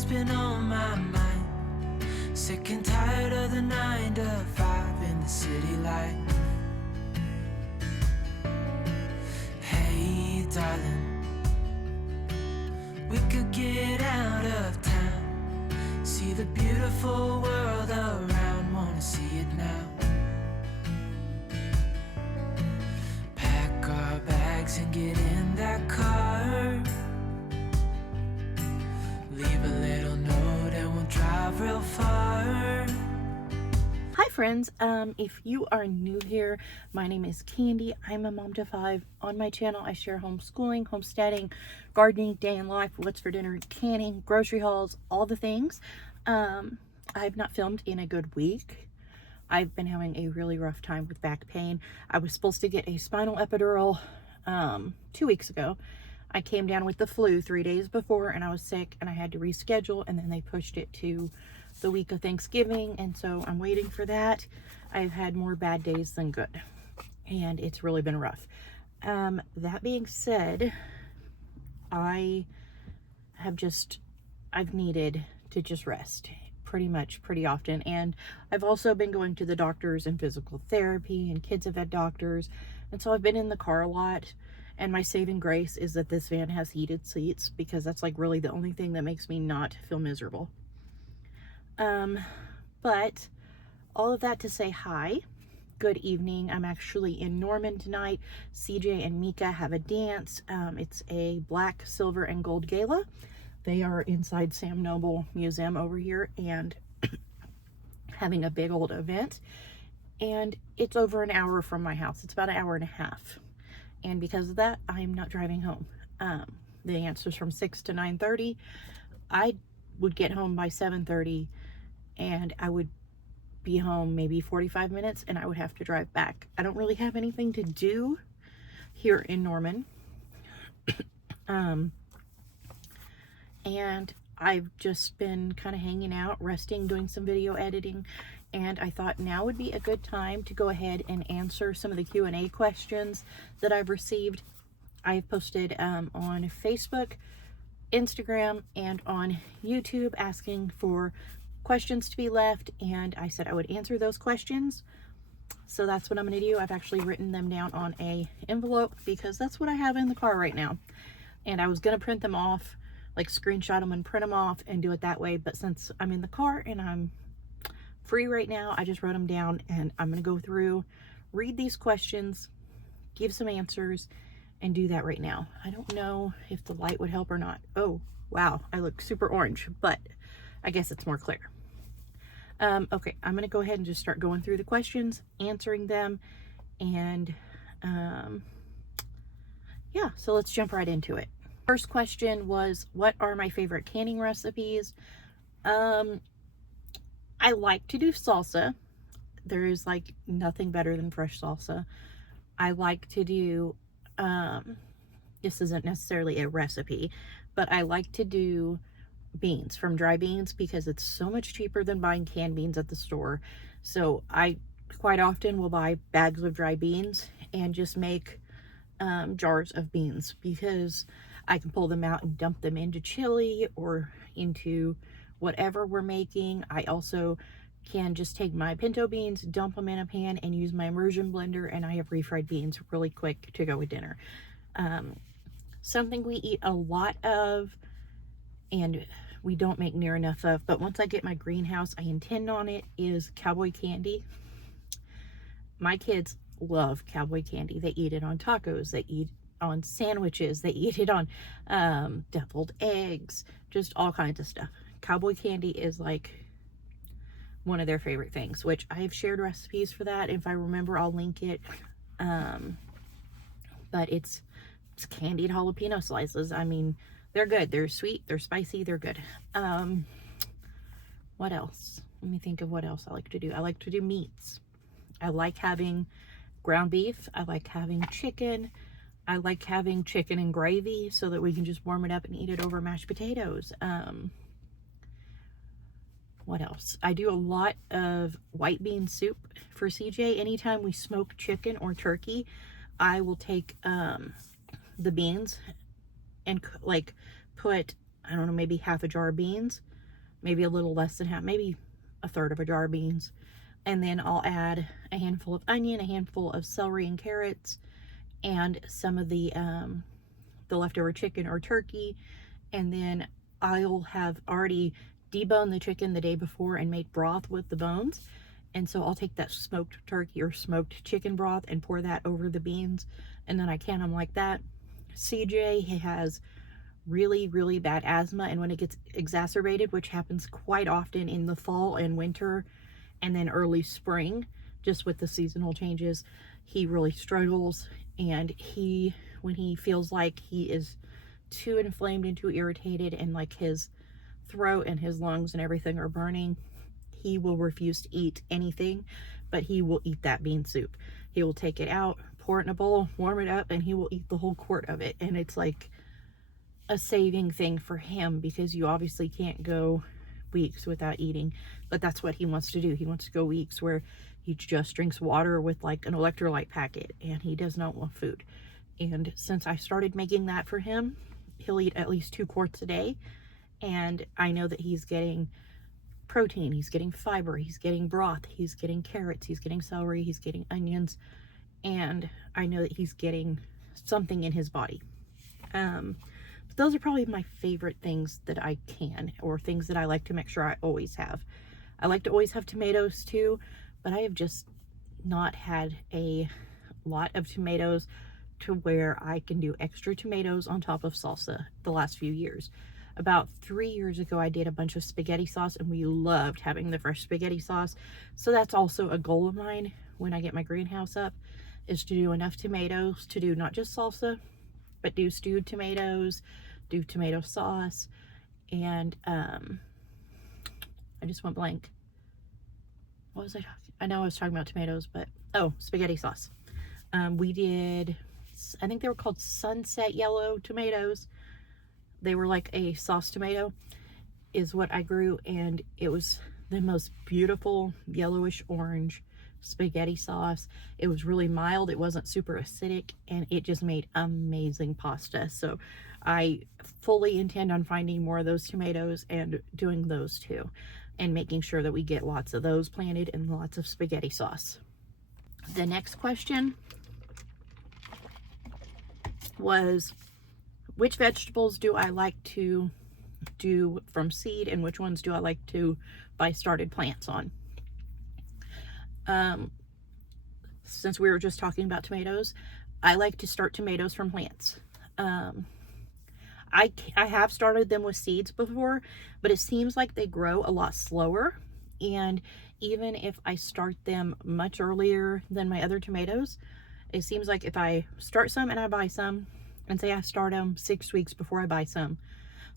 what's been on my mind. Sick and tired of the 9 to 5 in the city light. Hey darling, we could get out of town, see the beautiful world around, wanna see it now. Pack our bags and get in that car, leave a little note and we'll drive real far. Hi friends, if you are new here, my name is Candy. I'm a mom to 5. On my channel, I share homeschooling, homesteading, gardening, day in life, what's for dinner, canning, grocery hauls, all the things. I've not filmed in a good week. I've been having a really rough time with back pain. I was supposed to get a spinal epidural 2 weeks ago. I came down with the flu 3 days before and I was sick and I had to reschedule, and then they pushed it to the week of Thanksgiving, and so I'm waiting for that. I've had more bad days than good and it's really been rough. That being said, I've needed to just rest pretty often, and I've also been going to the doctors and physical therapy, and kids have had doctors, and so I've been in the car a lot. And my saving grace is that this van has heated seats, because that's like really the only thing that makes me not feel miserable. But all of that to say hi, good evening. I'm actually in Norman tonight. CJ and Mika have a dance. It's a black, silver, and gold gala. They are inside Sam Noble Museum over here and having a big old event. And it's over an hour from my house. It's about an hour and a half. And because of that, I'm not driving home. The dance was from 6 to 9:30. I would get home by 7:30 and I would be home maybe 45 minutes and I would have to drive back. I don't really have anything to do here in Norman. And I've just been kind of hanging out, resting, doing some video editing, and I thought now would be a good time to go ahead and answer some of the Q&A questions that I've received. I've posted on Facebook, Instagram, and on YouTube asking for questions to be left, and I said I would answer those questions. So that's what I'm going to do. I've actually written them down on a envelope because that's what I have in the car right now. And I was going to print them off, like screenshot them and print them off and do it that way, but since I'm in the car and I'm free right now, I just wrote them down, and I'm going to go through, read these questions, give some answers, and do that right now. I don't know if the light would help or not. Oh, wow, I look super orange, but I guess it's more clear. Okay, I'm going to go ahead and just start going through the questions, answering them, and yeah, so let's jump right into it. First question was, what are my favorite canning recipes? I like to do salsa. There is like nothing better than fresh salsa. I like to do, this isn't necessarily a recipe, but I like to do beans from dry beans because it's so much cheaper than buying canned beans at the store. So I quite often will buy bags of dry beans and just make jars of beans, because I can pull them out and dump them into chili or into whatever we're making. I also can just take my pinto beans, dump them in a pan, and use my immersion blender, and I have refried beans really quick to go with dinner. Something we eat a lot of and we don't make near enough of, but once I get my greenhouse, I intend on it, is cowboy candy. My kids love cowboy candy. They eat it on tacos, they eat on sandwiches, they eat it on deviled eggs, just all kinds of stuff. Cowboy candy is like one of their favorite things, which I have shared recipes for that. If I remember, I'll link it. But it's candied jalapeno slices. I mean, they're good. They're sweet, they're spicy, they're good. What else? Let me think of what else I like to do. I like to do meats. I like having ground beef. I like having chicken. I like having chicken and gravy so that we can just warm it up and eat it over mashed potatoes. What else? I do a lot of white bean soup for CJ. Anytime we smoke chicken or turkey, I will take the beans and like put, I don't know, maybe half a jar of beans, maybe a little less than half, maybe a third of a jar of beans. And then I'll add a handful of onion, a handful of celery and carrots, and some of the leftover chicken or turkey. And then I'll have already deboned the chicken the day before and made broth with the bones. And so I'll take that smoked turkey or smoked chicken broth and pour that over the beans, and then I can them like that. CJ, he has really, really bad asthma, and when it gets exacerbated, which happens quite often in the fall and winter and then early spring, just with the seasonal changes, he really struggles. And when he feels like he is too inflamed and too irritated and like his throat and his lungs and everything are burning, he will refuse to eat anything, but he will eat that bean soup. He will take it out, pour it in a bowl, warm it up, and he will eat the whole quart of it. And it's like a saving thing for him, because you obviously can't go weeks without eating, but that's what he wants to do. He wants to go weeks where he just drinks water with like an electrolyte packet, and he does not want food. And since I started making that for him, he'll eat at least 2 quarts a day, and I know that he's getting protein, he's getting fiber, he's getting broth, he's getting carrots, he's getting celery, he's getting onions, and I know that he's getting something in his body. But those are probably my favorite things that I can, or things that I like to make sure I always have. I like to always have tomatoes too, but I have just not had a lot of tomatoes to where I can do extra tomatoes on top of salsa the last few years. About 3 years ago, I did a bunch of spaghetti sauce, and we loved having the fresh spaghetti sauce. So that's also a goal of mine when I get my greenhouse up, is to do enough tomatoes to do not just salsa, but do stewed tomatoes, do tomato sauce, and I just went blank. What was I talking? I know I was talking about tomatoes, but oh, spaghetti sauce. We did, I think they were called sunset yellow tomatoes. They were like a sauce tomato is what I grew, and it was the most beautiful yellowish orange spaghetti sauce. It was really mild, it wasn't super acidic, and it just made amazing pasta. So I fully intend on finding more of those tomatoes and doing those too, and making sure that we get lots of those planted and lots of spaghetti sauce. The next question was, which vegetables do I like to do from seed, and which ones do I like to buy started plants on? Since we were just talking about tomatoes, I like to start tomatoes from plants. I have started them with seeds before, but it seems like they grow a lot slower. And even if I start them much earlier than my other tomatoes, it seems like if I start some and I buy some, and say I start them 6 weeks before I buy some,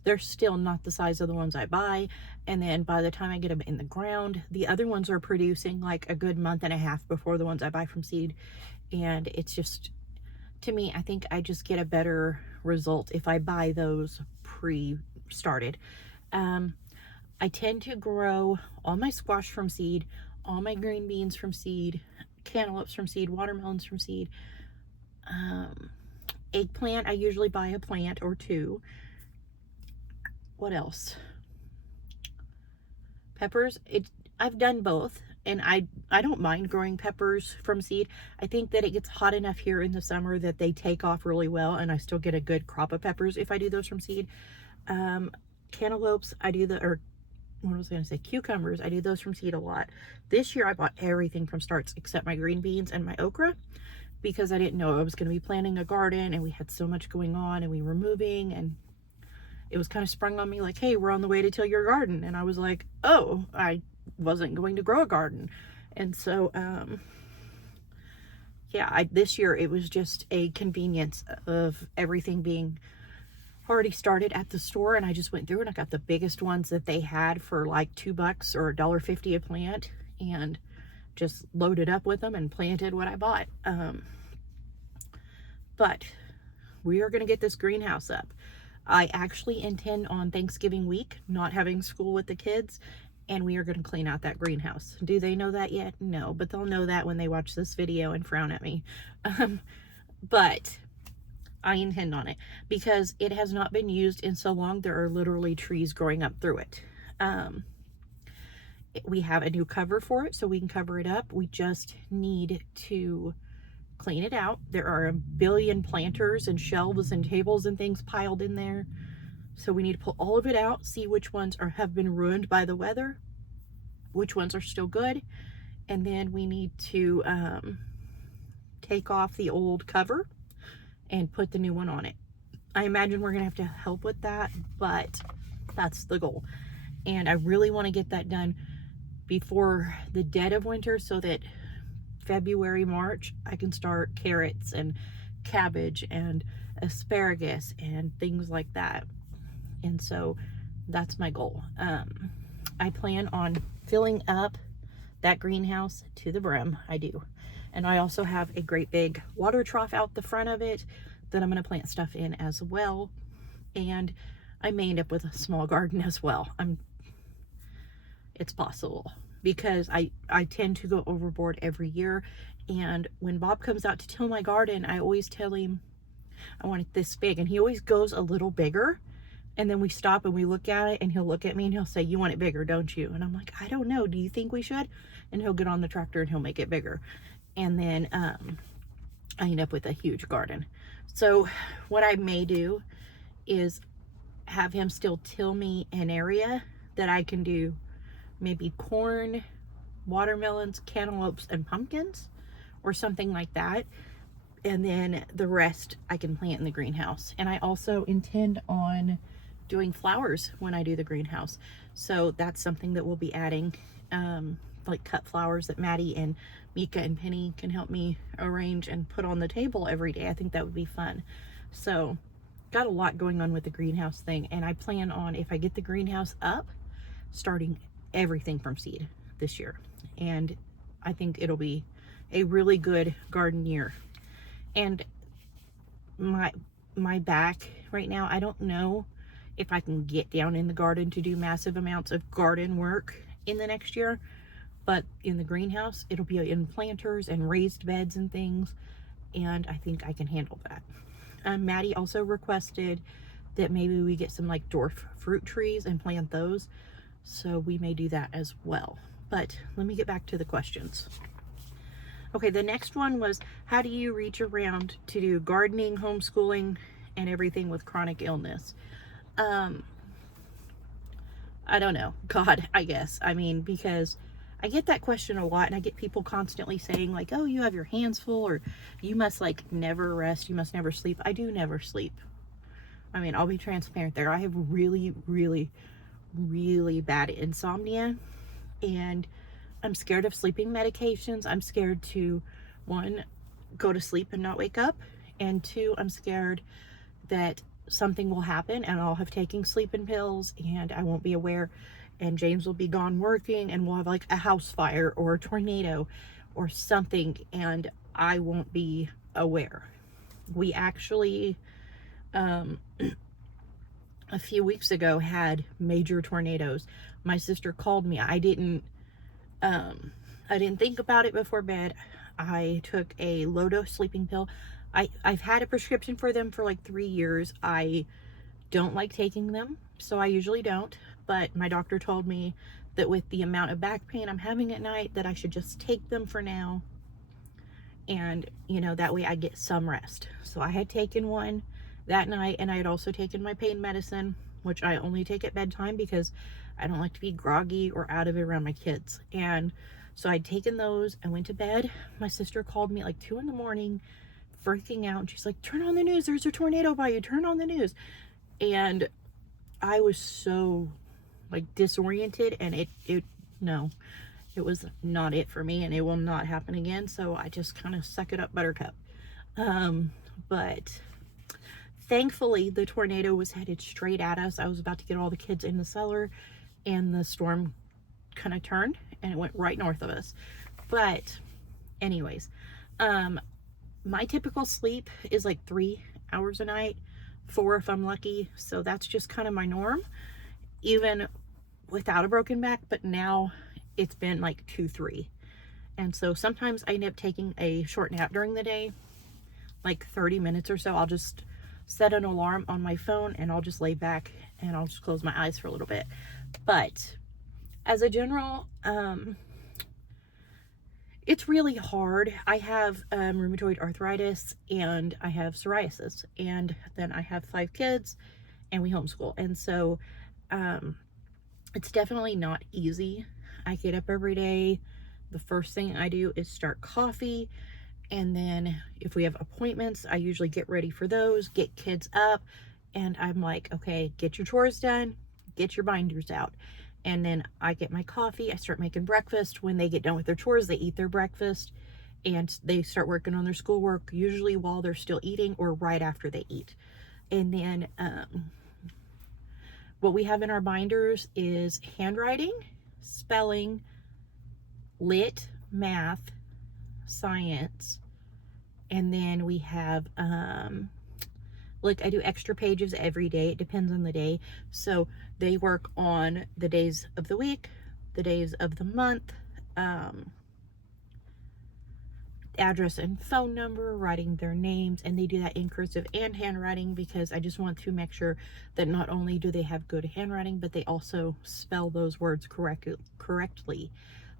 they're still not the size of the ones I buy. And then by the time I get them in the ground, the other ones are producing like a good month and a half before the ones I buy from seed. And it's just, to me, I think I just get a better result if I buy those pre-started. I tend to grow all my squash from seed, all my green beans from seed, cantaloupes from seed, watermelons from seed. Eggplant, I usually buy a plant or two. What else? Peppers, I've done both, and I don't mind growing peppers from seed. I think that it gets hot enough here in the summer that they take off really well, and I still get a good crop of peppers if I do those from seed. Cantaloupes, cucumbers, I do those from seed a lot. This year I bought everything from starts except my green beans and my okra, because I didn't know I was going to be planting a garden, and we had so much going on, and we were moving, and it was kind of sprung on me like, hey, we're on the way to till your garden. And I was like, oh, I wasn't going to grow a garden. And so yeah, this year it was just a convenience of everything being already started at the store, and I just went through and I got the biggest ones that they had for like $2 or $1.50 a plant, and just loaded up with them and planted what I bought. But we are going to get this greenhouse up. I actually intend on Thanksgiving week not having school with the kids, and we are going to clean out that greenhouse. Do they know that yet? No, but they'll know that when they watch this video and frown at me. But I intend on it because it has not been used in so long. There are literally trees growing up through it. We have a new cover for it, so we can cover it up. We just need to clean it out. There are a billion planters and shelves and tables and things piled in there. So we need to pull all of it out, see which ones have been ruined by the weather, which ones are still good. And then we need to take off the old cover and put the new one on it. I imagine we're gonna have to help with that, but that's the goal. And I really want to get that done before the dead of winter so that February, March, I can start carrots and cabbage and asparagus and things like that. And so that's my goal. I plan on filling up that greenhouse to the brim. I do. And I also have a great big water trough out the front of it that I'm going to plant stuff in as well. And I may end up with a small garden as well. It's possible because I tend to go overboard every year. And when Bob comes out to till my garden, I always tell him I want it this big. And he always goes a little bigger. And then we stop and we look at it and he'll look at me and he'll say, "You want it bigger, don't you?" And I'm like, "I don't know. Do you think we should?" And he'll get on the tractor and he'll make it bigger. And then I end up with a huge garden. So what I may do is have him still till me an area that I can do maybe corn, watermelons, cantaloupes, and pumpkins or something like that. And then the rest I can plant in the greenhouse. And I also intend on doing flowers when I do the greenhouse. So that's something that we'll be adding, like cut flowers that Maddie and Meeker and Penny can help me arrange and put on the table every day. I think that would be fun. So got a lot going on with the greenhouse thing. And I plan on, if I get the greenhouse up, starting everything from seed this year. And I think it'll be a really good garden year. And my back right now, I don't know if I can get down in the garden to do massive amounts of garden work in the next year, but in the greenhouse it'll be in planters and raised beds and things, and I think I can handle that. Maddie also requested that maybe we get some like dwarf fruit trees and plant those, so we may do that as well. But let me get back to the questions. Okay, the next one was, how do you reach around to do gardening, homeschooling, and everything with chronic illness? I don't know. God, I guess. I mean, because I get that question a lot, and I get people constantly saying like, "Oh, you have your hands full," or "You must like never rest, you must never sleep." I do never sleep. I mean, I'll be transparent there. I have really, really, really bad insomnia, and I'm scared of sleeping medications. I'm scared to, one, go to sleep and not wake up, and two, I'm scared that something will happen and I'll have taken sleeping pills and I won't be aware, and James will be gone working and we'll have like a house fire or a tornado or something and I won't be aware. We actually a few weeks ago had major tornadoes. My sister called me. I didn't think about it before bed. I took a low-dose sleeping pill. I've had a prescription for them for like 3 years. I don't like taking them, so I usually don't. But my doctor told me that with the amount of back pain I'm having at night, that I should just take them for now. And, you know, that way I get some rest. So I had taken one that night, and I had also taken my pain medicine, which I only take at bedtime because I don't like to be groggy or out of it around my kids. And so I'd taken those and went to bed. My sister called me at like 2 in the morning, freaking out. And she's like, "Turn on the news. There's a tornado by you. Turn on the news." And I was so like disoriented, and it was not it for me, and it will not happen again. So I just kind of suck it up, buttercup. But thankfully the tornado was headed straight at us. I was about to get all the kids in the cellar, and the storm kind of turned and it went right north of us. But anyways, my typical sleep is like 3 hours a night, 4 if I'm lucky. So that's just kind of my norm, even without a broken back. But now it's been like 2-3, and so sometimes I end up taking a short nap during the day, like 30 minutes or so. I'll just set an alarm on my phone and I'll just lay back and I'll just close my eyes for a little bit. But as a general, it's really hard. I have rheumatoid arthritis, and I have psoriasis, and then I have 5 kids, and we homeschool. And so it's definitely not easy. I get up every day. The first thing I do is start coffee. And then if we have appointments, I usually get ready for those, get kids up. And I'm like, okay, get your chores done, get your binders out. And then I get my coffee. I start making breakfast. When they get done with their chores, they eat their breakfast. And they start working on their schoolwork, usually while they're still eating or right after they eat. And then what we have in our binders is handwriting, spelling, lit, math, science, and then we have like I do extra pages every day. It depends on the day. So they work on the days of the week, the days of the month, address and phone number, writing their names, and they do that in cursive and handwriting because I just want to make sure that not only do they have good handwriting, but they also spell those words correctly.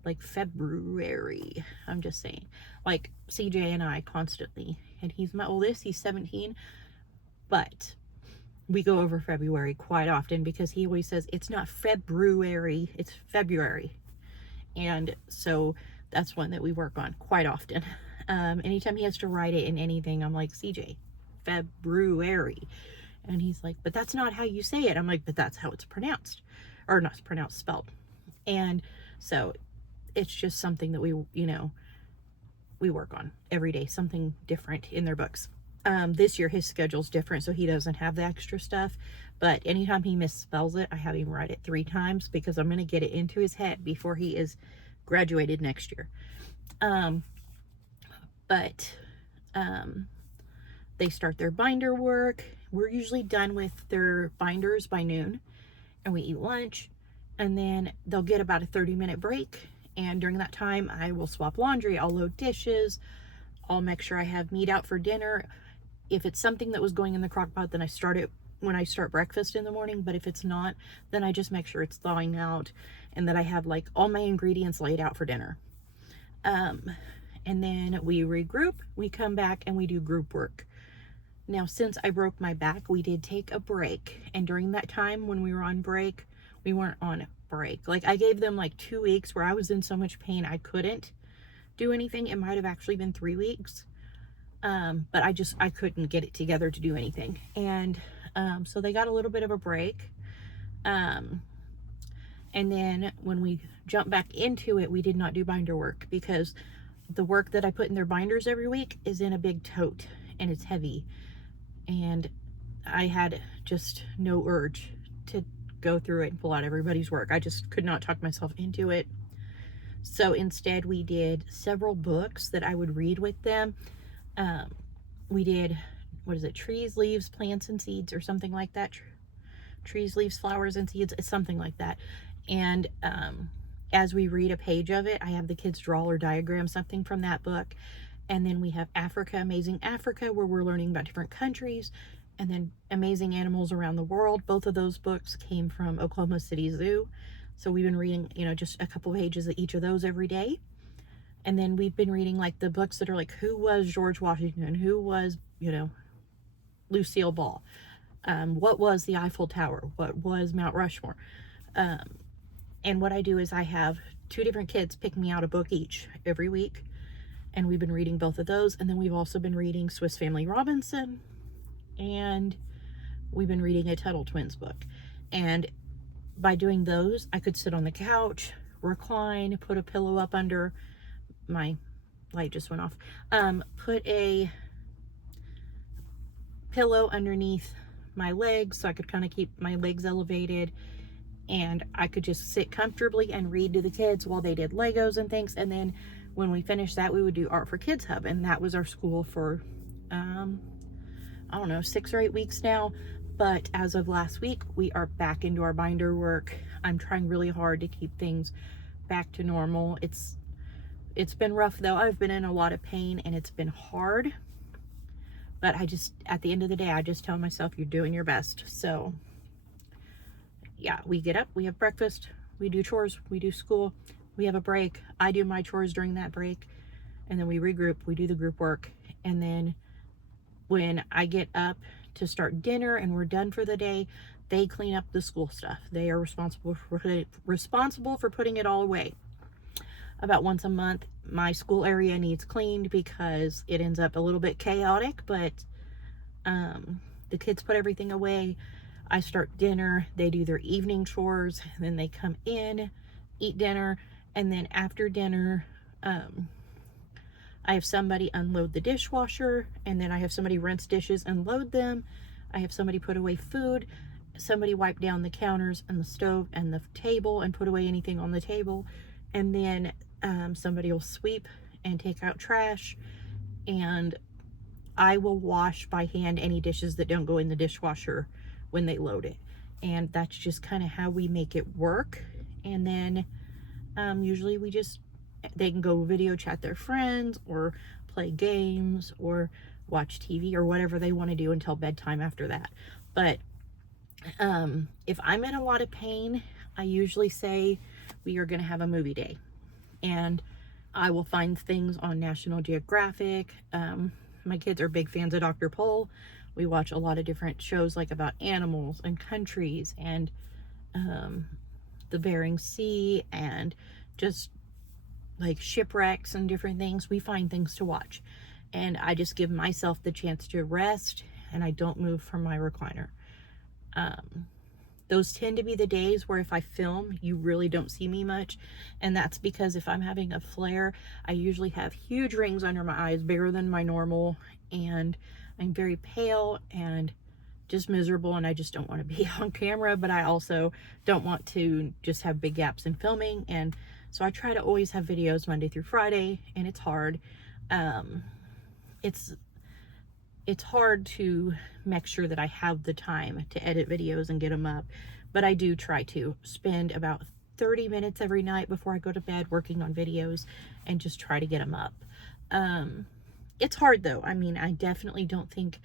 Like February, I'm just saying. Like CJ and I constantly, and he's my oldest, he's 17, but we go over February quite often because he always says it's not February, it's February. And so that's one that we work on quite often. Anytime he has to write it in anything, I'm like, CJ, February. And he's like, but that's not how you say it. I'm like, but that's how it's pronounced. Or not pronounced, spelled. And so it's just something that we, you know, we work on every day, something different in their books. This year his schedule's different, so he doesn't have the extra stuff. But anytime he misspells it, I have him write it 3 times because I'm going to get it into his head before he is graduated next year. They start their binder work. We're usually done with their binders by noon, and we eat lunch, and then they'll get about a 30-minute break. And during that time, I will swap laundry, I'll load dishes, I'll make sure I have meat out for dinner. If it's something that was going in the crock pot, then I start it when I start breakfast in the morning. But if it's not, then I just make sure it's thawing out and that I have like all my ingredients laid out for dinner. And then we regroup, we come back and we do group work. Now, since I broke my back, we did take a break. And during that time when we were on break, we weren't on break. Like I gave them like 2 weeks where I was in so much pain I couldn't do anything. It might have actually been 3 weeks. But I couldn't get it together to do anything. And so they got a little bit of a break. And then when we jumped back into it, we did not do binder work because the work that I put in their binders every week is in a big tote and it's heavy. And I had just no urge to go through it and pull out everybody's work. I just could not talk myself into it. So instead we did several books that I would read with them. We did, what is it? Trees, Leaves, Plants, and Seeds or something like that. Trees, Leaves, Flowers, and Seeds. It's something like that. And as we read a page of it, I have the kids draw or diagram something from that book. And then we have Africa, Amazing Africa, where we're learning about different countries. And then Amazing Animals Around the World. Both of those books came from Oklahoma City Zoo. So we've been reading, you know, just a couple pages of each of those every day. And then we've been reading like the books that are like, who was George Washington? Who was, you know, Lucille Ball? What was the Eiffel Tower? What was Mount Rushmore? And what I do is I have 2 different kids pick me out a book each every week. And we've been reading both of those. And then we've also been reading Swiss Family Robinson. And we've been reading a Tuttle Twins book. And by doing those, I could sit on the couch, recline, put a pillow up under, my light just went off, put a pillow underneath my legs so I could kind of keep my legs elevated, and I could just sit comfortably and read to the kids while they did Legos and things. And then when we finished that, we would do Art for Kids Hub, and that was our school for I don't know, 6 or 8 weeks now. But as of last week, we are back into our binder work. I'm trying really hard to keep things back to normal. It's been rough though. I've been in a lot of pain and it's been hard. But I just, at the end of the day, I just tell myself you're doing your best. So yeah, we get up, we have breakfast, we do chores, we do school, we have a break. I do my chores during that break, and then we regroup, we do the group work. And then when I get up to start dinner and we're done for the day, they clean up the school stuff. They are responsible for putting it all away. About once a month, my school area needs cleaned because it ends up a little bit chaotic, but the kids put everything away. I start dinner, they do their evening chores, then they come in, eat dinner, and then after dinner, I have somebody unload the dishwasher, and then I have somebody rinse dishes and load them. I have somebody put away food, somebody wipe down the counters and the stove and the table and put away anything on the table, and then somebody will sweep and take out trash, and I will wash by hand any dishes that don't go in the dishwasher when they load it. And that's just kind of how we make it work. And then usually they can go video chat their friends or play games or watch TV or whatever they want to do until bedtime after that. But if I'm in a lot of pain, I usually say we are going to have a movie day, and I will find things on National Geographic. My kids are big fans of Dr. Pol. We watch a lot of different shows like about animals and countries and the Bering Sea and just like shipwrecks and different things. We find things to watch, and I just give myself the chance to rest, and I don't move from my recliner. Those tend to be the days where if I film, you really don't see me much, and that's because if I'm having a flare, I usually have huge rings under my eyes, bigger than my normal, and I'm very pale and just miserable, and I just don't want to be on camera, but I also don't want to just have big gaps in filming. And so I try to always have videos Monday through Friday, and it's hard. It's hard to make sure that I have the time to edit videos and get them up, but I do try to spend about 30 minutes every night before I go to bed working on videos and just try to get them up. It's hard though. I mean, I definitely don't think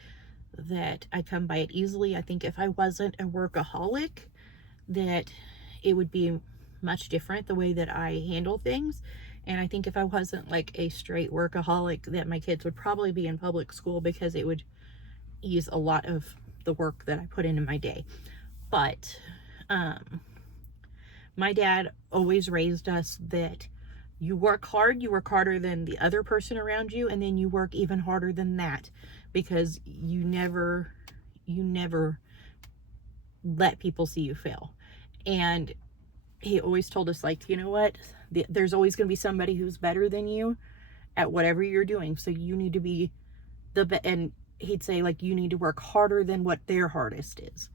that I come by it easily. I think if I wasn't a workaholic, that it would be much different the way that I handle things. And I think if I wasn't like a straight workaholic, that my kids would probably be in public school because it would ease a lot of the work that I put into my day. But my dad always raised us that you work hard, you work harder than the other person around you, and then you work even harder than that, because you never let people see you fail. And he always told us, like, you know what, there's always going to be somebody who's better than you at whatever you're doing, so you need to be and he'd say, like, you need to work harder than what their hardest is.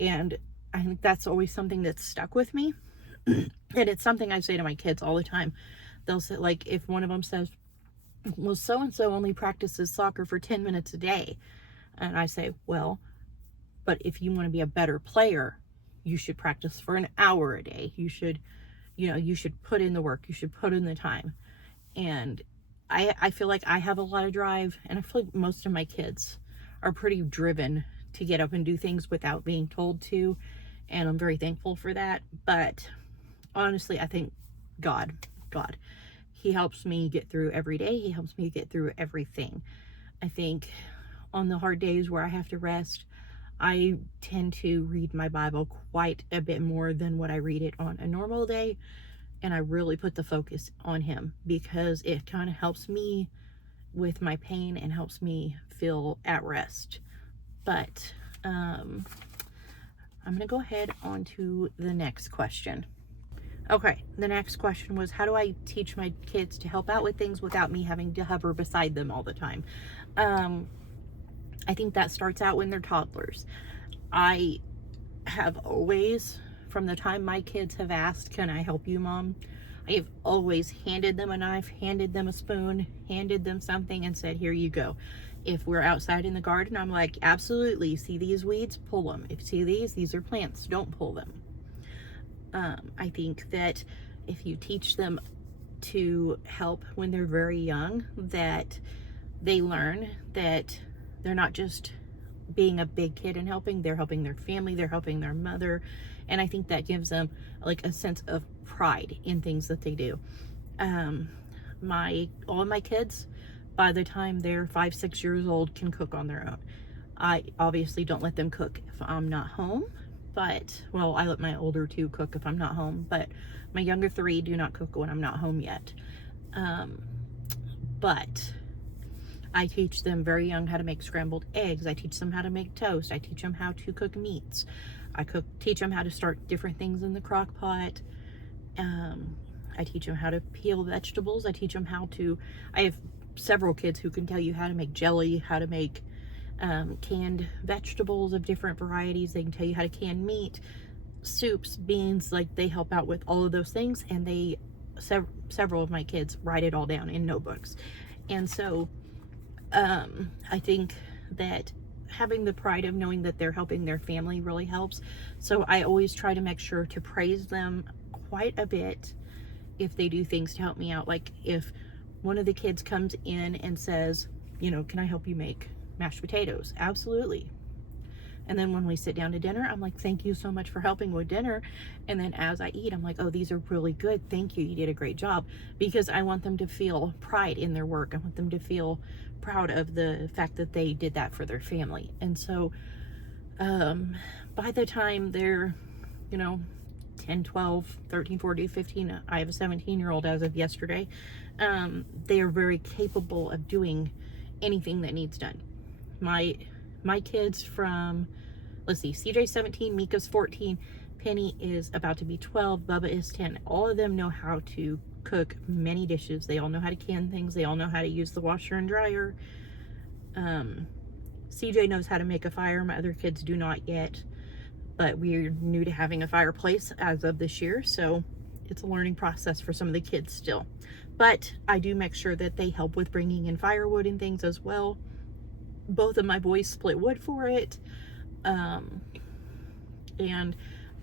And I think that's always something that's stuck with me. And it's something I say to my kids all the time. They'll say, like, if one of them says, well, so-and-so only practices soccer for 10 minutes a day. And I say, well, but if you want to be a better player, you should practice for an hour a day. You should put in the work. You should put in the time. And I feel like I have a lot of drive, and I feel like most of my kids are pretty driven to get up and do things without being told to. And I'm very thankful for that. But honestly, I think God, he helps me get through every day. He helps me get through everything. I think on the hard days where I have to rest, I tend to read my Bible quite a bit more than what I read it on a normal day. And I really put the focus on him, because it kind of helps me with my pain and helps me feel at rest. But I'm going to go ahead on to the next question. Okay, the next question was, how do I teach my kids to help out with things without me having to hover beside them all the time? I think that starts out when they're toddlers. I have always, from the time my kids have asked, can I help you, Mom? I have always handed them a knife, handed them a spoon, handed them something and said, here you go. If we're outside in the garden, I'm like, absolutely, see these weeds? Pull them. If you see these are plants, don't pull them. I think that if you teach them to help when they're very young, that they learn that they're not just being a big kid and helping. They're helping their family, they're helping their mother, and I think that gives them like a sense of pride in things that they do. All of my kids, by the time they're 5-6 years old, can cook on their own. I obviously don't let them cook if I'm not home, but, well, I let my older 2 cook if I'm not home, but my younger 3 do not cook when I'm not home yet. But I teach them very young how to make scrambled eggs. I teach them how to make toast. I teach them how to cook meats. Teach them how to start different things in the crock pot. I teach them how to peel vegetables. I have several kids who can tell you how to make jelly, how to make canned vegetables of different varieties. They can tell you how to can meat, soups, beans. Like, they help out with all of those things, and several of my kids write it all down in notebooks. And so I think that having the pride of knowing that they're helping their family really helps. So I always try to make sure to praise them quite a bit if they do things to help me out. Like, if one of the kids comes in and says, can I help you make mashed potatoes? Absolutely. And then when we sit down to dinner, I'm like, thank you so much for helping with dinner. And then as I eat, I'm like, oh, these are really good. Thank you. You did a great job. Because I want them to feel pride in their work. I want them to feel proud of the fact that they did that for their family. And so by the time they're, 10, 12, 13, 14, 15, I have a 17-year-old as of yesterday, they are very capable of doing anything that needs done. My kids from, let's see, CJ's 17, Mika's 14, Penny is about to be 12, Bubba is 10. All of them know how to cook many dishes. They all know how to can things. They all know how to use the washer and dryer. CJ knows how to make a fire. My other kids do not yet, but we're new to having a fireplace as of this year, so it's a learning process for some of the kids still. But I do make sure that they help with bringing in firewood and things as well. Both of my boys split wood for it. And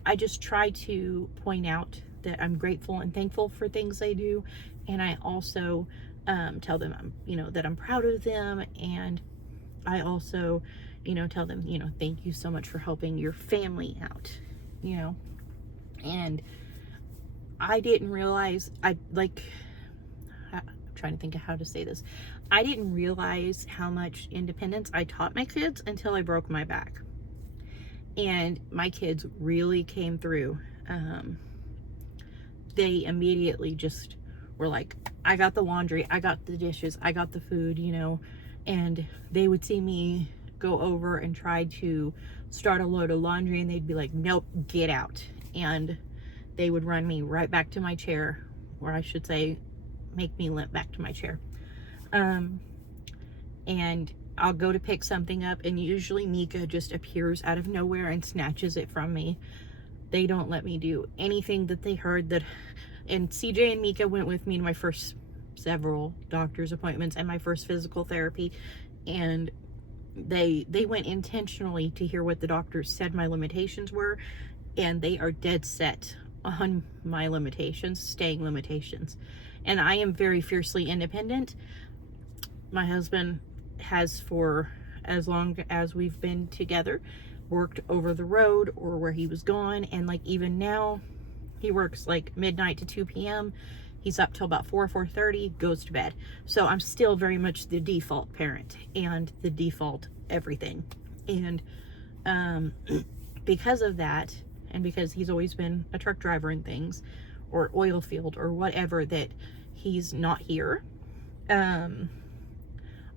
I just try to point out that I'm grateful and thankful for things they do. And I also tell them, that I'm proud of them. And I also, tell them, thank you so much for helping your family out, And I didn't realize, I'm trying to think of how to say this. I didn't realize how much independence I taught my kids until I broke my back. And my kids really came through. They immediately just were like, I got the laundry, I got the dishes, I got the food, and they would see me go over and try to start a load of laundry, and they'd be like, nope, get out. And they would run me right back to my chair, or I should say, make me limp back to my chair. And I'll go to pick something up, and usually Mika just appears out of nowhere and snatches it from me. They don't let me do anything that they heard that, and CJ and Mika went with me to my first several doctor's appointments and my first physical therapy, and they went intentionally to hear what the doctors said my limitations were, and they are dead set on my limitations, staying limitations. And I am very fiercely independent. My husband has, for as long as we've been together, worked over the road or where he was gone. And like, even now, he works like midnight to 2 p.m. He's up till about 4:30, goes to bed. So I'm still very much the default parent and the default everything. And because of that, and because he's always been a truck driver and things, or oil field or whatever, that he's not here,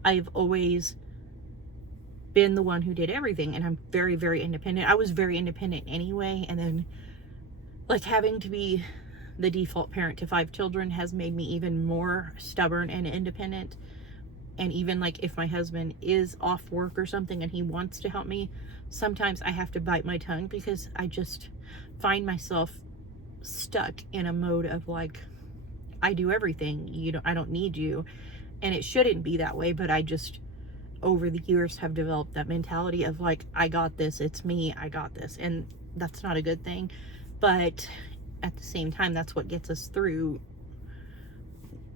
I've always been the one who did everything, and I'm very, very independent. I was very independent anyway, and then like having to be the default parent to 5 children has made me even more stubborn and independent. And even like if my husband is off work or something and he wants to help me, sometimes I have to bite my tongue because I just find myself stuck in a mode of like, I do everything, I don't need you. And it shouldn't be that way, but I just over the years have developed that mentality of like, I got this, it's me, I got this. And that's not a good thing, but at the same time, that's what gets us through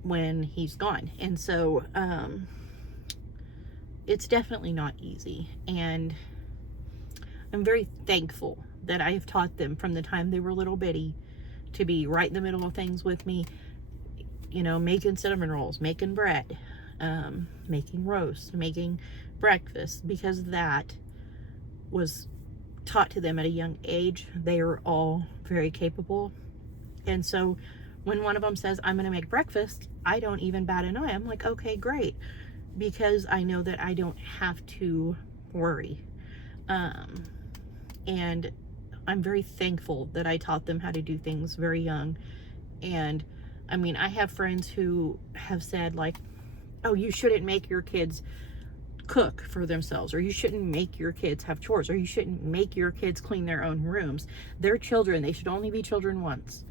when he's gone. And so it's definitely not easy. And I'm very thankful that I have taught them from the time they were little bitty to be right in the middle of things with me, you know, making cinnamon rolls, making bread, making roast, making breakfast, because that was taught to them at a young age. They are all very capable. And so when one of them says, I'm going to make breakfast, I don't even bat an eye. I'm like, okay, great. Because I know that I don't have to worry. And I'm very thankful that I taught them how to do things very young. And I mean, I have friends who have said like, oh, you shouldn't make your kids cook for themselves, or you shouldn't make your kids have chores, or you shouldn't make your kids clean their own rooms. They're children. They should only be children once.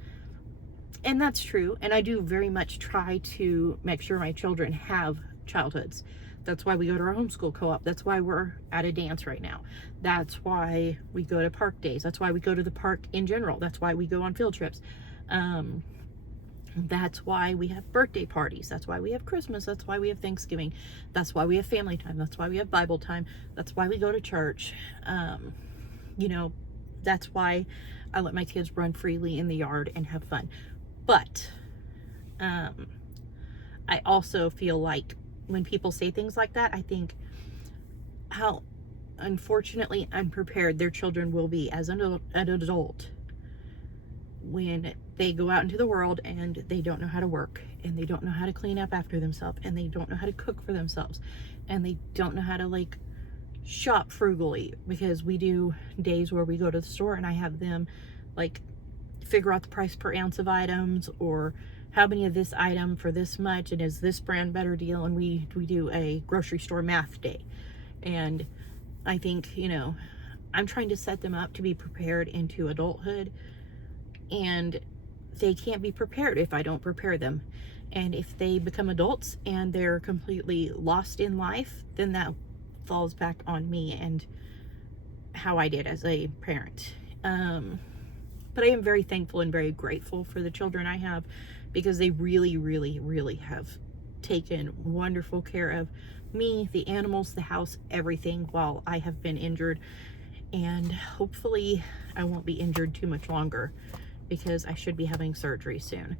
And that's true. And I do very much try to make sure my children have childhoods. That's why we go to our homeschool co-op. That's why we're at a dance right now. That's why we go to park days. That's why we go to the park in general. That's why we go on field trips. That's why we have birthday parties. That's why we have Christmas. That's why we have Thanksgiving. That's why we have family time. That's why we have Bible time. That's why we go to church. You know, that's why I let my kids run freely in the yard and have fun. But I also feel like when people say things like that, I think how unfortunately unprepared their children will be as an adult when they go out into the world and they don't know how to work, and they don't know how to clean up after themselves, and they don't know how to cook for themselves, and they don't know how to like shop frugally, because we do days where we go to the store and I have them like figure out the price per ounce of items, or how many of this item for this much, and is this brand better deal, and we do a grocery store math day. And I think, you know, I'm trying to set them up to be prepared into adulthood, and they can't be prepared if I don't prepare them. And if they become adults and they're completely lost in life, then that falls back on me and how I did as a parent. But I am very thankful and very grateful for the children I have, because they really, really, really have taken wonderful care of me, the animals, the house, everything, while I have been injured. And hopefully I won't be injured too much longer, because I should be having surgery soon.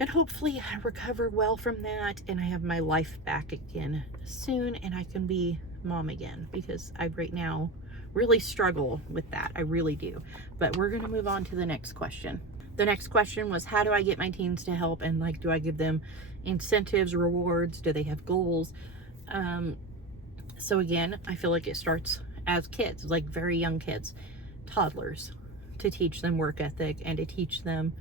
And hopefully I recover well from that and I have my life back again soon, and I can be mom again, because I right now really struggle with that. I really do. But we're going to move on to the next question. The next question was, how do I get my teens to help? And like, do I give them incentives, rewards? Do they have goals? So again, I feel like it starts as kids, like very young kids, toddlers, to teach them work ethic and to teach them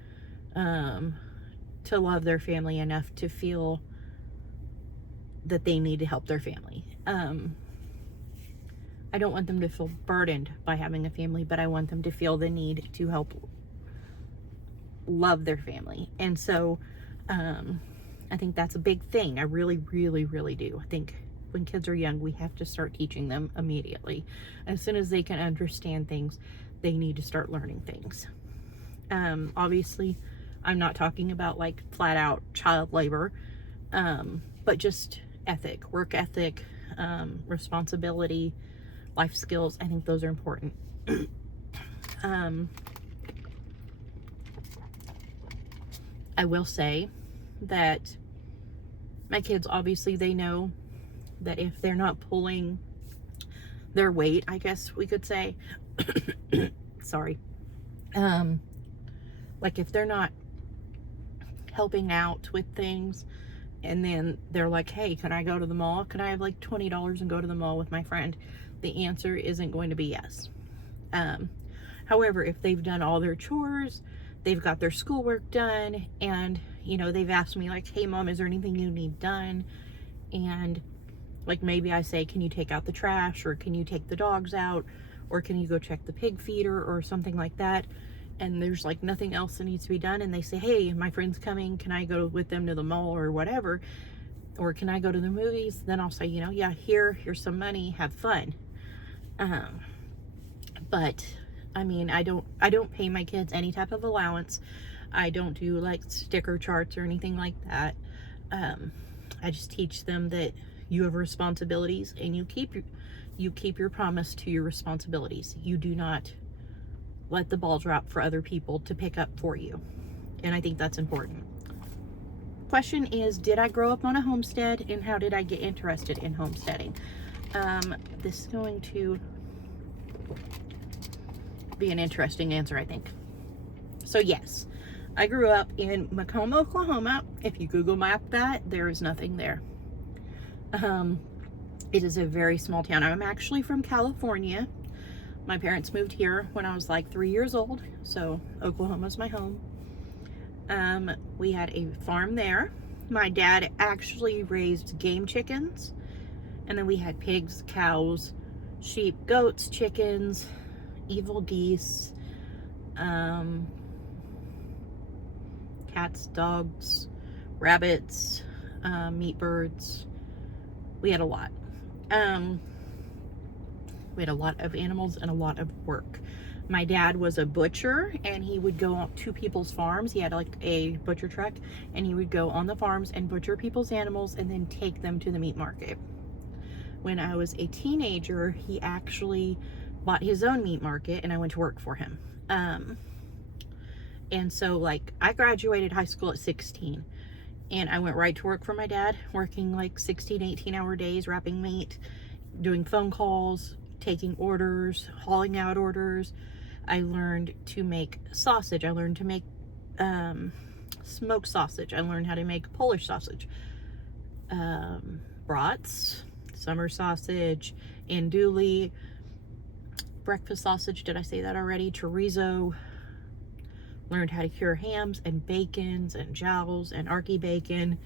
to love their family enough to feel that they need to help their family. I don't want them to feel burdened by having a family, but I want them to feel the need to help love their family. And so I think that's a big thing. I really, really, really do. I think when kids are young, we have to start teaching them immediately. As soon as they can understand things, they need to start learning things. Obviously, I'm not talking about like flat out child labor, but just ethic, work ethic, responsibility, life skills. I think those are important. I will say that my kids, obviously, they know that if they're not pulling their weight, I guess we could say, sorry, like if they're not helping out with things, and then they're like, hey, can I go to the mall? Can I have like $20 and go to the mall with my friend? The answer isn't going to be yes. However, if they've done all their chores, they've got their schoolwork done, and, you know, they've asked me like, hey mom, is there anything you need done? And like, maybe I say, can you take out the trash, or can you take the dogs out, or can you go check the pig feeder, or something like that, and there's like nothing else that needs to be done, and they say, hey, my friend's coming, can I go with them to the mall or whatever, or can I go to the movies? Then I'll say, you know, yeah, here's some money, have fun. But I mean, I don't pay my kids any type of allowance. I don't do like sticker charts or anything like that. I just teach them that, you have responsibilities, and you keep your promise to your responsibilities. You do not let the ball drop for other people to pick up for you. And I think that's important. Question is, did I grow up on a homestead, and how did I get interested in homesteading? This is going to be an interesting answer, I think. So yes, I grew up in Meeker, Oklahoma. If you Google map that, there is nothing there. It is a very small town. I'm actually from California. My parents moved here when I was like 3 years old, so Oklahoma's my home. We had a farm there. My dad actually raised game chickens, and then we had pigs, cows, sheep, goats, chickens, evil geese, cats, dogs, rabbits, meat birds. We had a lot. We had a lot of animals and a lot of work. My dad was a butcher, and he would go out to people's farms. He had like a butcher truck, and he would go on the farms and butcher people's animals and then take them to the meat market. When I was a teenager, he actually bought his own meat market, and I went to work for him. And so like I graduated high school at 16, and I went right to work for my dad, working like 16, 18-hour days, wrapping meat, doing phone calls, taking orders, hauling out orders. I learned to make sausage. I learned to make smoked sausage. I learned how to make Polish sausage, brats, summer sausage, andouille, breakfast sausage. Did I say that already? Chorizo. Learned how to cure hams and bacons and jowls and Arky bacon,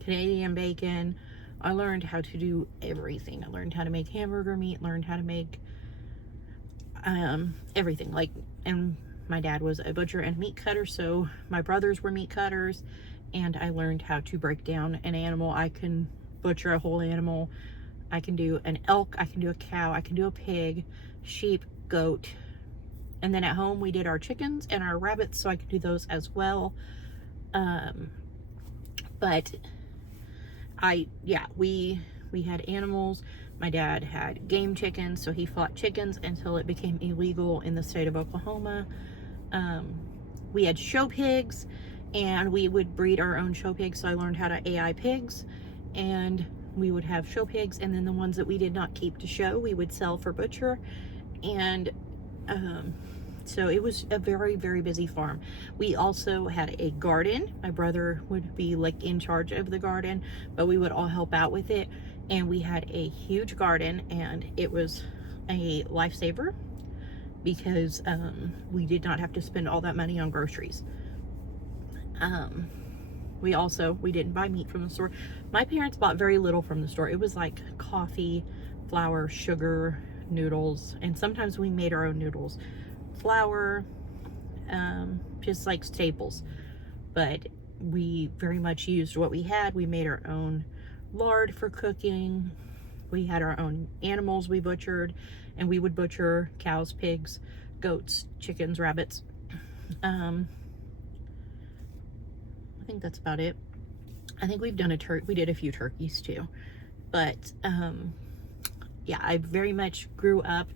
Canadian bacon. I learned how to do everything. I learned how to make hamburger meat, learned how to make everything. Like, and my dad was a butcher and meat cutter, so my brothers were meat cutters, and I learned how to break down an animal. I can butcher a whole animal. I can do an elk, I can do a cow, I can do a pig, sheep, goat. And then at home we did our chickens and our rabbits, so I could do those as well. But we had animals. My dad had game chickens, so he fought chickens until it became illegal in the state of Oklahoma. We had show pigs, and we would breed our own show pigs, so I learned how to AI pigs, and we would have show pigs, and then the ones that we did not keep to show, we would sell for butcher. And so it was a very, very busy farm. We also had a garden. My brother would be like in charge of the garden, but we would all help out with it. And we had a huge garden, and it was a lifesaver because we did not have to spend all that money on groceries. We didn't buy meat from the store. My parents bought very little from the store. It was like coffee, flour, sugar, noodles, and sometimes we made our own noodles. Flour, just like staples, but we very much used what we had. We made our own lard for cooking. We had our own animals we butchered, and we would butcher cows, pigs, goats, chickens, rabbits. I think that's about it. I think we've done we did a few turkeys too, but yeah, I very much grew up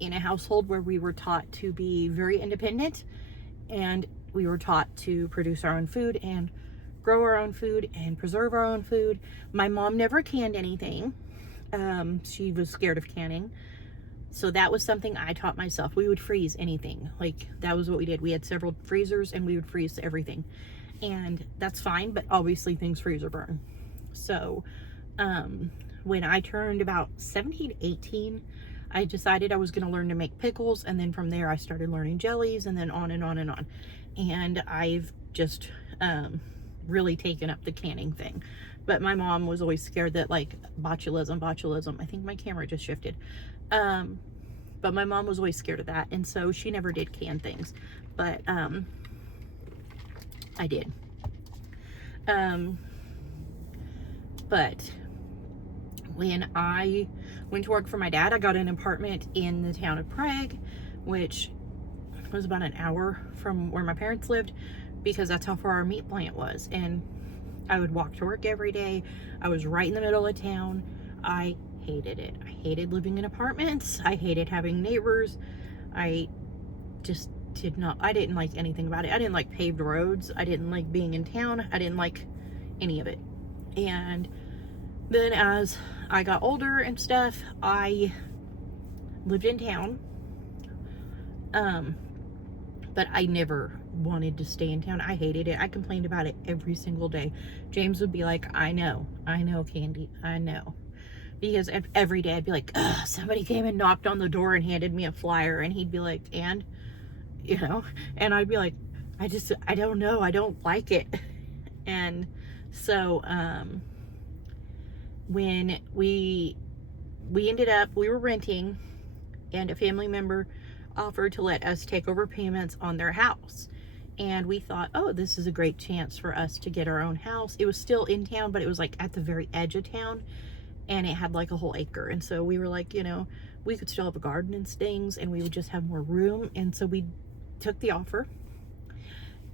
in a household where we were taught to be very independent, and we were taught to produce our own food and grow our own food and preserve our own food. My mom never canned anything. She was scared of canning. So that was something I taught myself. We would freeze anything. Like, that was what we did. We had several freezers, and we would freeze everything. And that's fine, but obviously things freeze or burn. So when I turned about 17, 18, I decided I was going to learn to make pickles, and then from there I started learning jellies, and then on and on and on. And I've just really taken up the canning thing. But my mom was always scared that, like, botulism, I think my camera just shifted. But my mom was always scared of that, and so she never did can things. But I did. But when I went to work for my dad, I got an apartment in the town of Prague, which was about an hour from where my parents lived, because that's how far our meat plant was. And I would walk to work every day. I was right in the middle of town. I hated it. I hated living in apartments. I hated having neighbors. I just I didn't like anything about it. I didn't like paved roads. I didn't like being in town. I didn't like any of it. And then as I got older and stuff, I lived in town. But I never wanted to stay in town. I hated it. I complained about it every single day. James would be like, I know, Candy, I know. Because every day I'd be like, ugh, somebody came and knocked on the door and handed me a flyer. And he'd be like, and, you know, and I'd be like, I don't know. I don't like it. And so, when we were renting, and a family member offered to let us take over payments on their house. And we thought, oh, this is a great chance for us to get our own house. It was still in town, but it was like at the very edge of town, and it had like a whole acre. And so we were like, you know, we could still have a garden and things, and we would just have more room. And so we took the offer,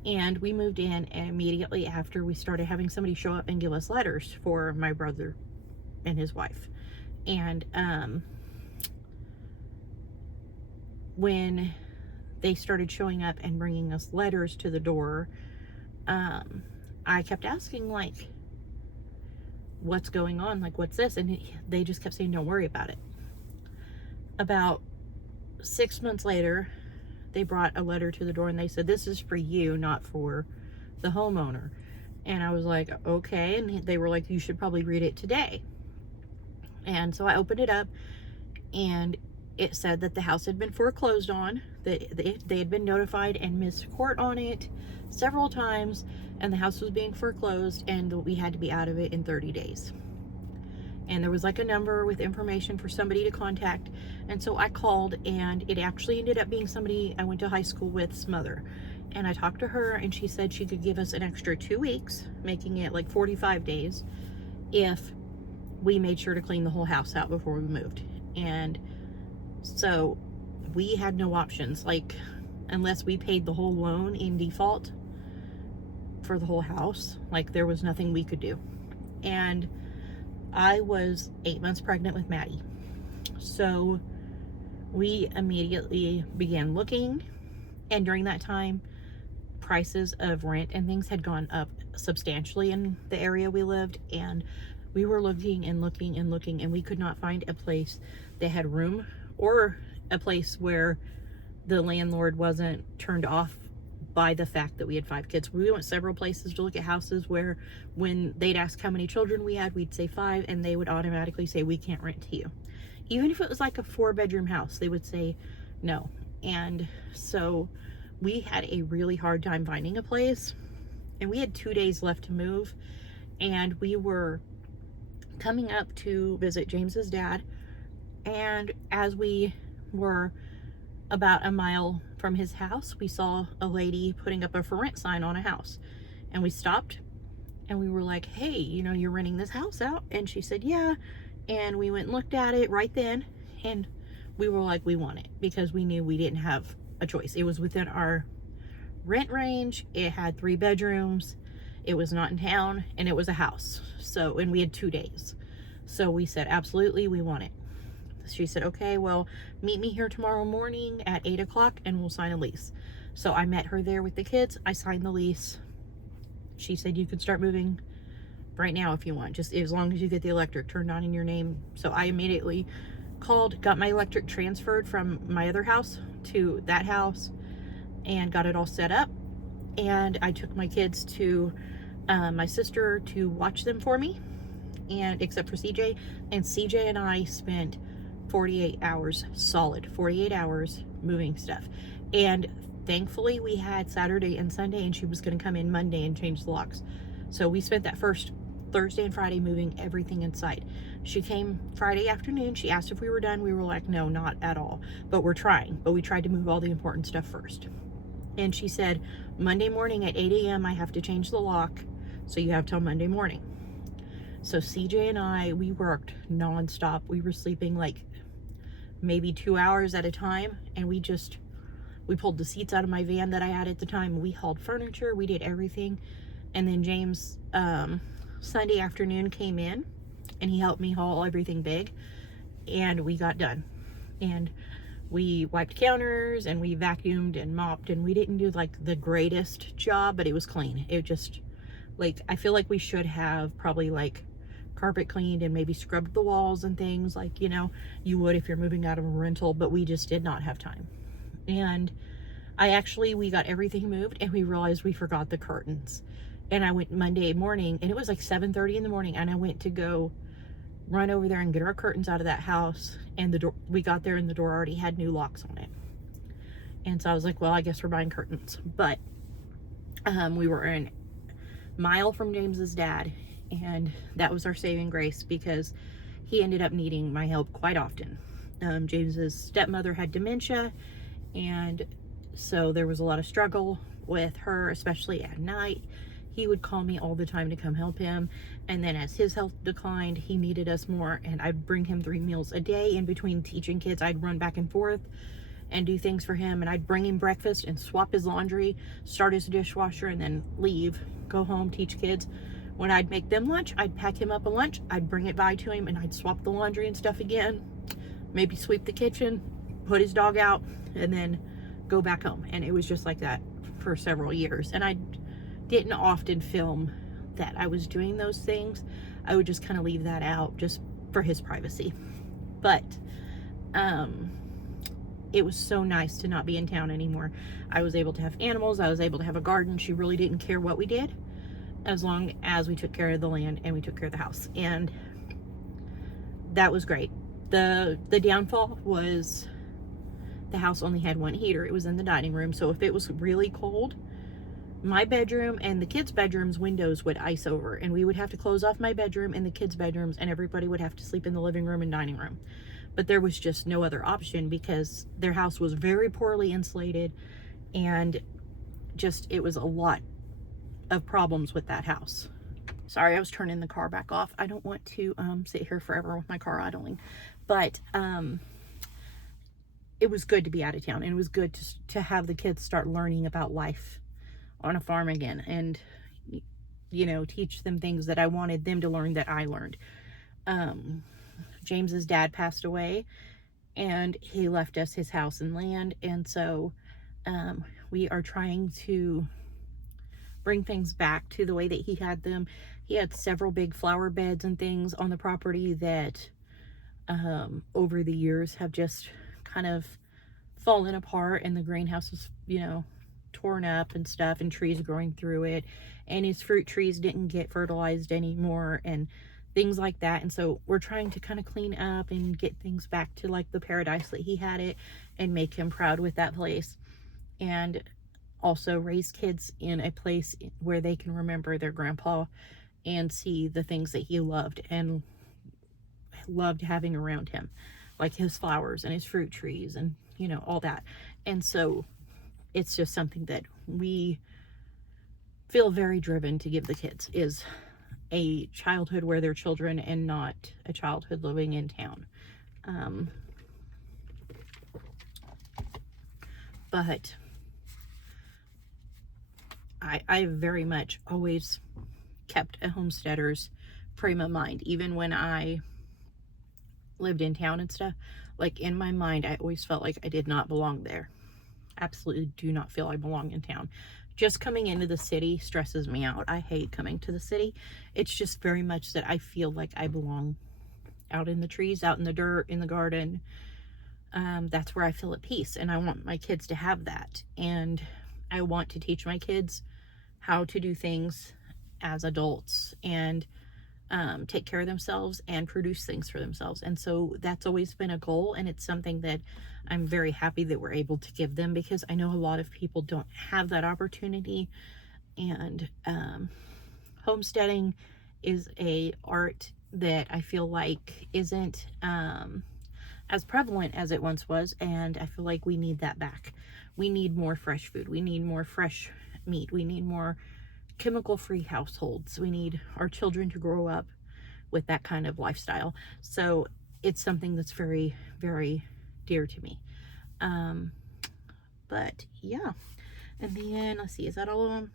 and we moved in. And immediately after, we started having somebody show up and give us letters for my brother and his wife. And when they started showing up and bringing us letters to the door, I kept asking, like, what's going on? Like, what's this? And they just kept saying, don't worry about it. About 6 months later, they brought a letter to the door, and they said, this is for you, not for the homeowner. And I was like, okay. And they were like, you should probably read it today. And so I opened it up, and it said that the house had been foreclosed on, that they had been notified and missed court on it several times, and the house was being foreclosed, and we had to be out of it in 30 days. And there was like a number with information for somebody to contact. And so I called, and it actually ended up being somebody I went to high school with's mother. And I talked to her, and she said she could give us an extra 2 weeks, making it like 45 days, if we made sure to clean the whole house out before we moved. And so we had no options, like, unless we paid the whole loan in default for the whole house. Like, there was nothing we could do. And I was 8 months pregnant with Maddie. So we immediately began looking. And during that time, prices of rent and things had gone up substantially in the area we lived. And we were looking and looking and looking, and we could not find a place that had room, or a place where the landlord wasn't turned off by the fact that we had 5 kids. We went several places to look at houses where when they'd ask how many children we had, we'd say 5, and they would automatically say, we can't rent to you. Even if it was like a 4-bedroom house, they would say no. And so we had a really hard time finding a place, and we had 2 days left to move, and we were coming up to visit James's dad. And as we were about a mile from his house, we saw a lady putting up a for rent sign on a house. And we stopped, and we were like, hey, you know, you're renting this house out? And she said, yeah. And we went and looked at it right then, and we were like, we want it, because we knew we didn't have a choice. It was within our rent range. It had 3 bedrooms. It was not in town, and it was a house. So, and we had 2 days. So we said, absolutely, we want it. She said, okay, well, meet me here tomorrow morning at 8 o'clock and we'll sign a lease. So I met her there with the kids. I signed the lease. She said, you can start moving right now if you want, just as long as you get the electric turned on in your name. So I immediately called, got my electric transferred from my other house to that house, and got it all set up. And I took my kids to my sister to watch them for me, and except for CJ. And CJ and I spent 48 hours, solid 48 hours moving stuff. And thankfully we had Saturday and Sunday, and she was going to come in Monday and change the locks. So we spent that first Thursday and Friday moving everything inside. She came Friday afternoon. She asked if we were done. We were like, no, not at all, but we're trying. But we tried to move all the important stuff first. And she said, Monday morning at 8 a.m. I have to change the lock, so you have till Monday morning. So CJ and I, we worked nonstop. We were sleeping like maybe 2 hours at a time, and we pulled the seats out of my van that I had at the time. We hauled furniture. We did everything. And then James, Sunday afternoon came in and he helped me haul everything big, and we got done. And we wiped counters and we vacuumed and mopped, and we didn't do like the greatest job, but it was clean. It just, like, I feel like we should have probably like carpet cleaned and maybe scrubbed the walls and things, like, you know, you would if you're moving out of a rental, but we just did not have time. And we got everything moved, and we realized we forgot the curtains. And I went Monday morning, and it was like 7:30 in the morning, and I went to go run over there and get our curtains out of that house, and the door, we got there and the door already had new locks on it. And so I was like, well, I guess we're buying curtains. But we were a mile from James's dad, and that was our saving grace, because he ended up needing my help quite often. James's stepmother had dementia, and so there was a lot of struggle with her, especially at night. He would call me all the time to come help him, and then as his health declined, he needed us more, and I'd bring him 3 meals a day. In between teaching kids, I'd run back and forth and do things for him, and I'd bring him breakfast and swap his laundry, start his dishwasher, and then leave, go home, teach kids. When I'd make them lunch, I'd pack him up a lunch, I'd bring it by to him, and I'd swap the laundry and stuff again, maybe sweep the kitchen, put his dog out, and then go back home. And it was just like that for several years. And I didn't often film that I was doing those things. I would just kind of leave that out just for his privacy. But it was so nice to not be in town anymore. I was able to have animals, I was able to have a garden. She really didn't care what we did, as long as we took care of the land and we took care of the house. And that was great. The downfall was the house only had one heater. It was in the dining room, so if it was really cold, my bedroom and the kids' bedrooms windows would ice over, and we would have to close off my bedroom and the kids' bedrooms, and everybody would have to sleep in the living room and dining room. But there was just no other option, because their house was very poorly insulated, and just, it was a lot of problems with that house. Sorry, I was turning the car back off. I don't want to sit here forever with my car idling. But it was good to be out of town, and it was good to have the kids start learning about life on a farm again, and, you know, teach them things that I wanted them to learn that I learned. James's dad passed away, and he left us his house and land, and so we are trying to bring things back to the way that he had them. He had several big flower beds and things on the property that over the years have just kind of fallen apart, and the greenhouse was, you know, torn up and stuff, and trees growing through it, and his fruit trees didn't get fertilized anymore and things like that. And so we're trying to kind of clean up and get things back to like the paradise that he had it, and make him proud with that place, and also raise kids in a place where they can remember their grandpa and see the things that he loved and loved having around him, like his flowers and his fruit trees and, you know, all that. And so it's just something that we feel very driven to give the kids, is a childhood where they're children and not a childhood living in town. But I very much always kept a homesteader's frame of mind, even when I lived in town and stuff. Like, in my mind, I always felt like I did not belong there. Absolutely do not feel I belong in town. Just coming into the city stresses me out. I hate coming to the city. It's just very much that I feel like I belong out in the trees, out in the dirt, in the garden. That's where I feel at peace, and I want my kids to have that. And I want to teach my kids how to do things as adults, and take care of themselves and produce things for themselves. And so that's always been a goal, and it's something that I'm very happy that we're able to give them, because I know a lot of people don't have that opportunity. And homesteading is a art that I feel like isn't as prevalent as it once was, and I feel like we need that back. We need more fresh food, we need more fresh meat, we need more chemical-free households. We need our children to grow up with that kind of lifestyle. So it's something that's very, very dear to me. But yeah. And then let's see, is that all of them?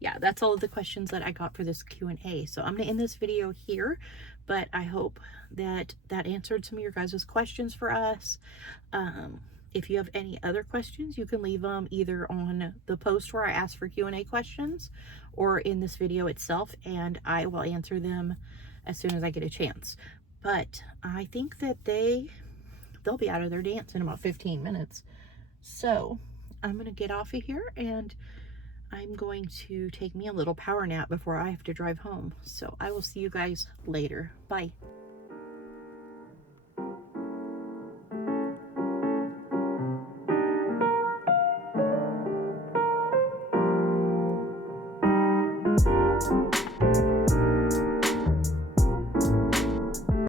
yeah, that's all of the questions that I got for this Q&A. So I'm gonna end this video here, but I hope that that answered some of your guys' questions for us. If you have any other questions, you can leave them either on the post where I ask for Q&A questions or in this video itself, and I will answer them as soon as I get a chance. But I think that they'll be out of their dance in about 15 minutes. So I'm gonna get off of here, and I'm going to take me a little power nap before I have to drive home. So I will see you guys later. Bye.